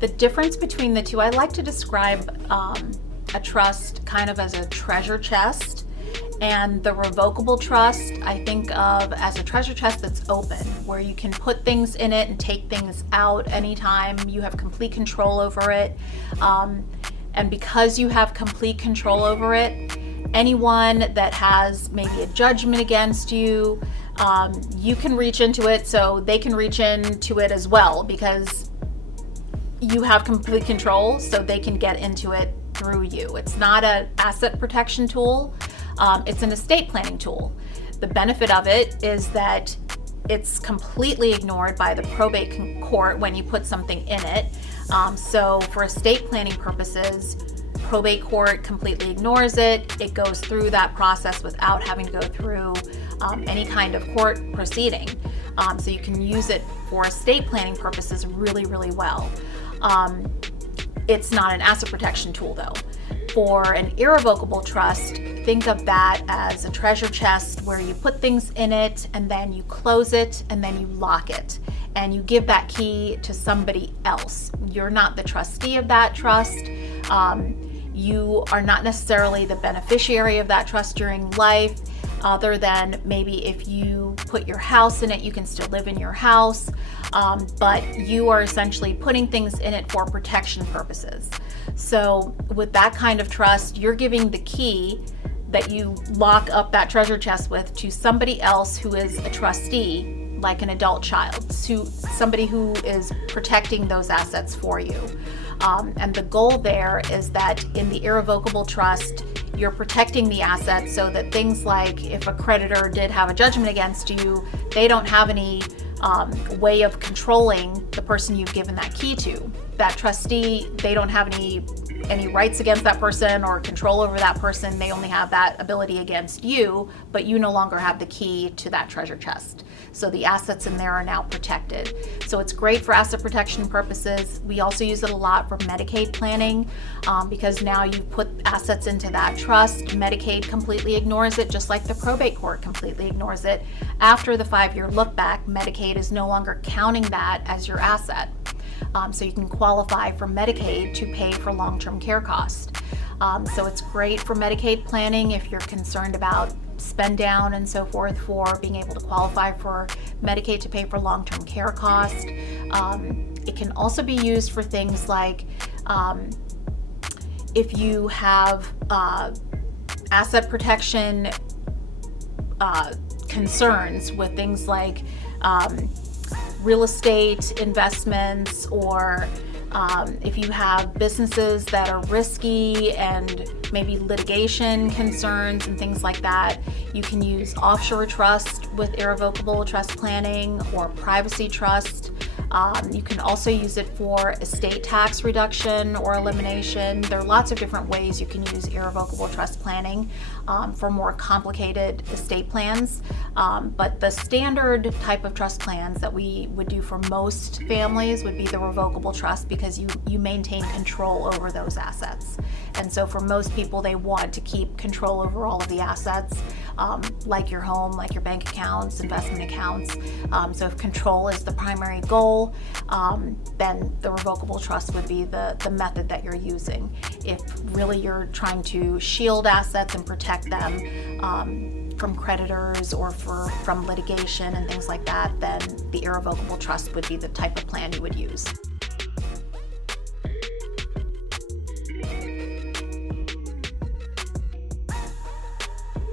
The difference between the two, I like to describe a trust kind of as a treasure chest, and the revocable trust I think of as a treasure chest that's open, where you can put things in it and take things out anytime. You have complete control over it. And because you have complete control over it, anyone that has maybe a judgment against you, you can reach into it, so they can reach into it as well, because you have complete control, so they can get into it through you. It's not an asset protection tool. It's an estate planning tool. The benefit of it is that it's completely ignored by the probate court when you put something in it. So for estate planning purposes, probate court completely ignores it. It goes through that process without having to go through any kind of court proceeding. So you can use it for estate planning purposes really, really well. It's not an asset protection tool though. For an irrevocable trust, think of that as a treasure chest where you put things in it and then you close it and then you lock it and you give that key to somebody else. You're not the trustee of that trust. You are not necessarily the beneficiary of that trust during life, other than maybe if you put your house in it, you can still live in your house, but you are essentially putting things in it for protection purposes. So with that kind of trust, you're giving the key that you lock up that treasure chest with to somebody else who is a trustee, like an adult child, to somebody who is protecting those assets for you. And the goal there is that in the irrevocable trust, you're protecting the assets so that things like if a creditor did have a judgment against you, they don't have any way of controlling the person you've given that key to. That trustee, they don't have any rights against that person or control over that person. They only have that ability against you, but you no longer have the key to that treasure chest. So the assets in there are now protected. So it's great for asset protection purposes. We also use it a lot for Medicaid planning, because now you put assets into that trust. Medicaid completely ignores it, just like the probate court completely ignores it. After the 5-year look back, Medicaid is no longer counting that as your asset. So you can qualify for Medicaid to pay for long-term care costs. So it's great for Medicaid planning if you're concerned about spend down and so forth for being able to qualify for Medicaid to pay for long-term care costs. It can also be used for things like if you have asset protection concerns with things like real estate investments, or if you have businesses that are risky and maybe litigation concerns and things like that, you can use offshore trust with irrevocable trust planning or privacy trust. You can also use it for estate tax reduction or elimination. There are lots of different ways you can use irrevocable trust planning for more complicated estate plans. But the standard type of trust plans that we would do for most families would be the revocable trust, because you maintain control over those assets. And so for most people, they want to keep control over all of the assets, like your home, like your bank accounts, investment accounts. So if control is the primary goal, then the revocable trust would be the method that you're using. If really you're trying to shield assets and protect them from creditors or from litigation and things like that, then the irrevocable trust would be the type of plan you would use.